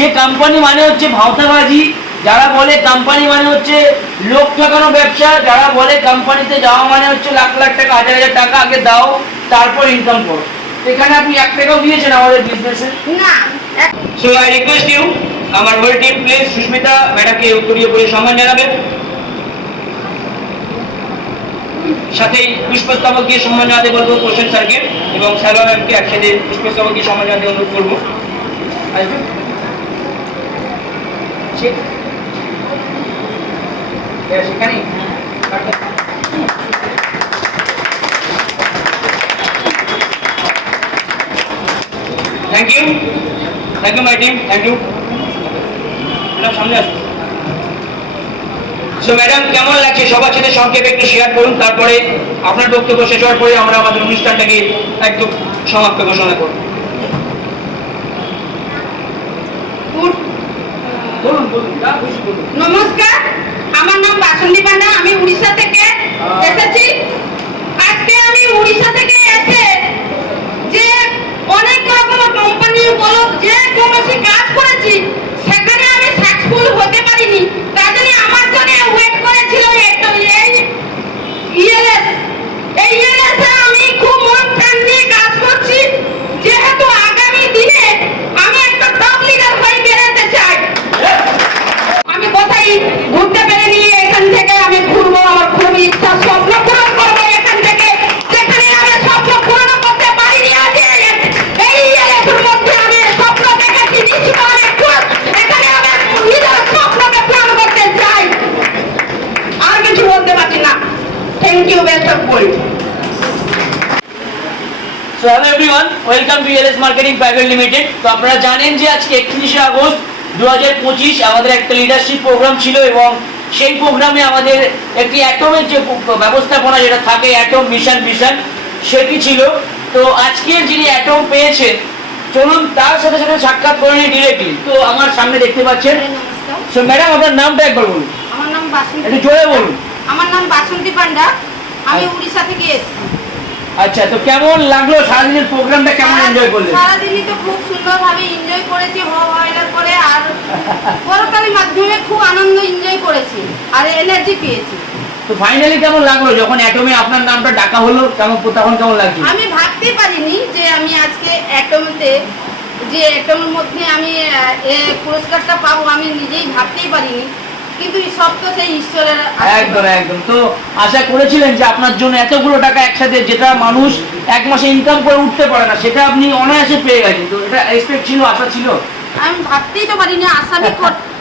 যে কোম্পানি মানে হচ্ছে ভাওতাবাজি যারা বলে কোম্পানি মানে হচ্ছে লোক ঠকানো ব্যবসা যারা বলে কোম্পানিতে যাওয়া মানে হচ্ছে লাখ লাখ টাকা হাজার হাজার টাকা আগে দাও তারপর ইনকাম করো। এখানে আপনি এক টাকাও দিয়েছেন আমাদের বিজনেসে না। সো আই রিকোয়েস্ট ইউ আমার হোল টিম প্লিজ সুস্মিতা ম্যাডামকে উত্তরীয় করে সম্মান জানাবে সাথেই পুষ্পস্তবক দিয়ে সম্মান জানাতে বলব কোশ্চেন স্যারকে এবং স্যালো ম্যামকে একসাথে পুষ্পস্তবক দিয়ে সম্মান জানাতে অনুরোধ করব। আসবে? ঠিক সেখানে? Thank you thank you my team thank you madam সামনে সো ম্যাডাম কেমন লাগছে? সবার সাথে সংক্ষেপে একটু শেয়ার করুন, তারপরে আপনার বক্তব্য শেষ হওয়ার পরে আমরা আমাদের অনুষ্ঠানটাকে একদম সমাপ্ত ঘোষণা করব পুর- বলুন বলুন যা খুশি বলুন নমস্কার, আমার নাম বাসন্তী পান্ডা, আমি উড়িষ্যা থেকে এসেছি। আজকে আমি উড়িষ্যা থেকে এসে যে অনেক রকম কোম্পানি বলো যে কোনো কাজ করেছি so hello everyone welcome to L S marketing private limited তো আপনারা জানেন যে আজকে একত্রিশে আগস্ট দু হাজার পঁচিশ আমাদের একটা লিডারশিপ প্রোগ্রাম ছিল এবং সেই প্রোগ্রামে আমাদের একটি অ্যাটমের যে ব্যবস্থাপনা যেটা থাকে অ্যাটম মিশন মিশন সেটি ছিল। তো আজকে যিনি অ্যাটম পেয়েছেন চলুন তার সাথে সাথে সাক্ষাৎ করে নিই ডিরেক্টলি তো আমার সামনে দেখতে পাচ্ছেন। সো ম্যাডাম আপনার নামটা একবার বলুন। আমার নাম বাসন্তী একটু জোরে বলুন। আমার নাম বাসন্তী পান্ডা। আমি। উড়িষ্যা থেকে এসেছি। আচ্ছা তো কেমন লাগল? সারাদিনের প্রোগ্রামটা কেমন এনজয় করলেন সারাদিনই তো খুব সুন্দরভাবে এনজয় করেছি হওয়ার করে আর পরকালের মাধ্যমে খুব আনন্দ এনজয় করেছি আর এনার্জি পেয়েছি। তো ফাইনালি কেমন লাগল? যখন অ্যাটমে আপনার নামটা ডাকা হলো কেমন তখন কেমন লাগছে আমি ভাবতেই পারিনি যে আমি আজকে অ্যাটমতে যে অ্যাটমের মধ্যে আমি পুরস্কারটা পাবো আমি নিজেই ভাবতেই পারিনি। কিন্তু এই সব তো সেই ঈশ্বরের একদম একদম। তো আশা করেছিলেন যে আপনার জন্য এতগুলো টাকা একসাথে যেটা মানুষ এক মাসে ইনকাম করে উঠতে পারে না সেটা আপনি অনায়াসে পেয়ে গেছেন। তো এটা এক্সপেক্ট ছিল আশা ছিল? আমি ভাবতেই তো পারিনি আশা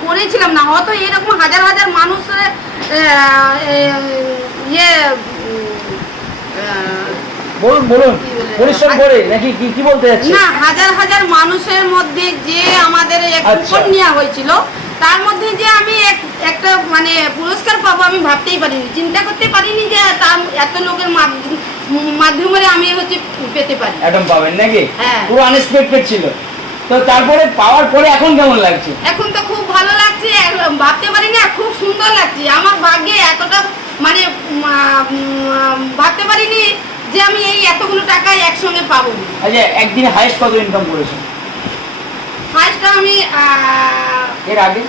করেছিলাম না। হয়তো এরকম হাজার হাজার মানুষের ইয়ে বলুন বলুন। পরিশ্রম করে নাকি কি কি বলতে যাচ্ছে না হাজার হাজার মানুষের মধ্যে যে আমাদের এক আচ্ছা। কুপন নেওয়া হয়েছিল তার মধ্যে যে আমি এক- একটা মানে পুরস্কার পাবো আমি ভাবতেই পারিনি। চিন্তা করতে পারিনি যে তার এত লোকের মাধ্য- মাধ্যমে আমি হচ্ছে পেতে পারি। অ্যাটম পাবেন নাকি? হ্যাঁ। পুরো আনএক্সপেক্টেড ছিল। তো তারপরে পাওয়ার পরে এখন কেমন লাগছে? এখন তো খুব ভালো লাগছে ভাবতে পারি না খুব সুন্দর লাগছে। আমার ভাগ্যে এতটা মানে ভাবতে পারিনি যে আমি এই এতগুলো টাকা একসঙ্গে পাবো। আচ্ছা একদিনে হাইস্ট কত ইনকাম করেছেন? ফার্স্টটা আমি এর আগে?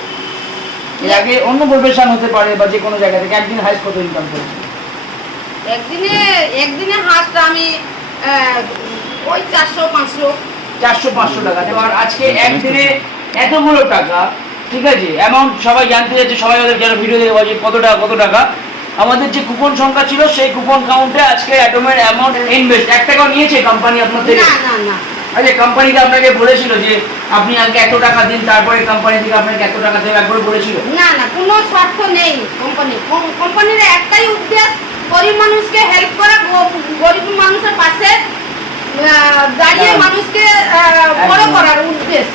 এর আগে অন্য প্রফেশন হতে পারে বা যে কোনো জায়গা থেকে একদিন হাইস্ট কত ইনকাম করেছেন একদিনে একদিনে হাঁসটা আমি ওই চারশো পাঁচশো। চারশো পাঁচশো টাকা। এবার আজকে একদিনে এতগুলো টাকা ঠিক আছে? অ্যামাউন্ট সবাই জানতে চাইছে সবাই ওদের যারা ভিডিও দেখে বলছে কত টাকা কত টাকা? আমাদের যে কুপন সংখ্যা ছিল সেই কুপন কাউন্টে আজকে অ্যাটমের অ্যামাউন্ট ইনভেস্ট এক টাকাও নিয়েছে কোম্পানি আপনার থেকে না না না। আচ্ছা কোম্পানিকে আপনাকে বলেছিল যে আপনি আগে এত টাকা দিন তারপরে কোম্পানি থেকে আপনাকে এত টাকা দেবে একবার বলেছিল? না না কোনো স্বার্থ নেই কোম্পানি কোম্পানির একটাই উদ্দেশ্য গরিব মানুষকে হেল্প করা গরিব মানুষের পাশে দাঁড়িয়ে মানুষকে বড় করার উদ্দেশ্য।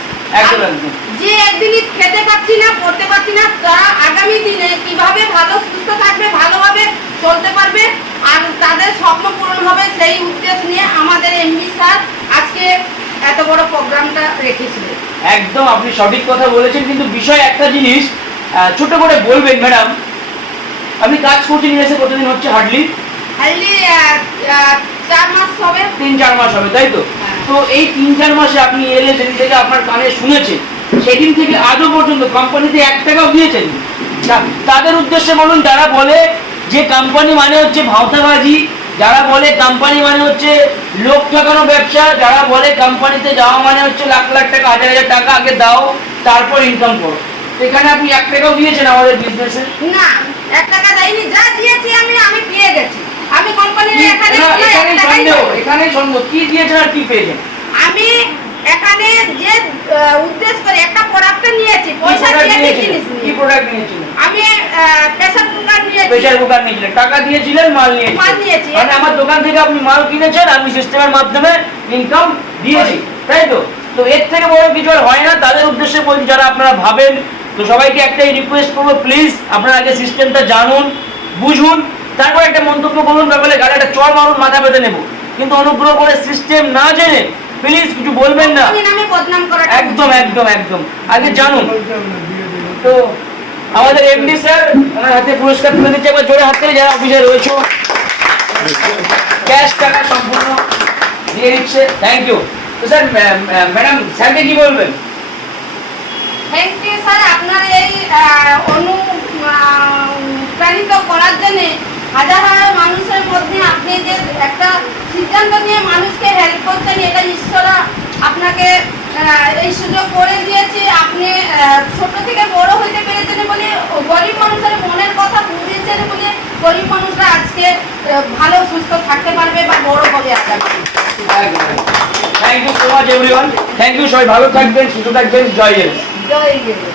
যে একদিনই খেতে পাচ্ছি না পড়তে পারছি না তারা আগামী দিনে কীভাবে ভালো সুস্থ থাকবে ভালোভাবে চলতে পারবে আর তাদের স্বপ্ন পূরণ হবে সেই উদ্দেশ্য নিয়ে আমাদের এমবি স্যার আজকে এত বড় প্রোগ্রামটা রেখেছিলেন একদম আপনি সঠিক কথা বলেছেন কিন্তু বিষয় একটা জিনিস ছোট করে বলবেন ম্যাডাম। আপনি কাজ করছেন কতদিন হচ্ছে হার্ডলি? হার্ডলি চার মাস হবে। তিন চার মাস হবে তাই তো? হ্যাঁ। তো এই তিন চার মাসে আপনি এলে যেদিন থেকে আপনার কানে শুনেছে সেদিন থেকে আজও পর্যন্ত কোম্পানিতে এক টাকাও দিয়েছেন। তাদের উদ্দেশ্যে বলুন যারা বলে যে কোম্পানি মানে হচ্ছে ভাওতাবাজি যারা বলে কোম্পানি মানে হচ্ছে লোক ঠকানো ব্যবসা যারা বলে কোম্পানিতে যাওয়া মানে হচ্ছে লাখ লাখ টাকা হাজার হাজার টাকা আগে দাও তারপর ইনকাম করো। এখানে আপনি এক টাকাও দিয়েছেন আমাদের বিজনেসে না এক টাকা দেয়নি যা দিয়েছি আমি আমি পেয়ে গেছি। আমি কোম্পানির এখানে এখানে সন্দেহ এখানে সন্দেহ কি দিয়েছেন আর কি পেয়েছেন? আমি এখানে যে উদ্দেশ্য করে একটা প্রোডাক্ট নিয়েছি পয়সা দিয়ে কি জিনিস কি নিয়েছি প্রোডাক্ট নিয়েছিলেন? আমি প্রেসার কুকার নিয়েছি প্রেশার কুকার নিয়েছিলেন টাকা দিয়েছিলেন মাল নিয়েছিলেন। মানে আমার দোকান থেকে আপনি মাল কিনেছেন আমি সিস্টেমের মাধ্যমে ইনকাম দিয়েছি। তাই তো? তো এর থেকে বড় কিছু আর হয় না তাদের উদ্দেশ্যে বলছি যারা আপনারা ভাবেন তো সবাইকে একটাই রিকোয়েস্ট করব প্লিজ আপনারা আগে সিস্টেমটা জানুন বুঝুন তারপর একটা মন্তব্য করুন তারপরে গাড়ি একটা চর মারুন মাথা পেতে নেব। কিন্তু অনুগ্রহ করে সিস্টেম না জেনে প্লিজ কিছু বলবেন না। একদম একদম একদম। আগে জানুন। তো আমাদের এমডি স্যার ওনার হাতে পুরস্কার তুলে দিচ্ছে। একবার জোরে হাত যারা অফিসে রয়েছে ক্যাশ টাকা সম্পূর্ণ দিয়ে দিচ্ছে। থ্যাংক ইউ তো স্যার ম্যাডাম স্যারকে কি বলবেন? থ্যাংক ইউ স্যার আপনার এই অনুপ্রাণিত করার জন্য হাজার হাজার মানুষের মধ্যে আপনি যে একটা সিদ্ধান্ত নিয়ে মানুষকে হেল্প করছেন, এটা ঈশ্বর আপনাকে এই সুযোগ করে দিয়েছে। আপনি ছোট থেকে বড় হইতে পেরেছেন বলে গরিব মানুষের মনের কথা বুঝেছেন বলে গরিব মানুষরা আজকে ভালো সুস্থ থাকতে পারবে বা বড় হবে আগামী thank you so much everyone thank you সবাই ভালো থাকবেন সুস্থ থাকবেন। জয় জয় জয়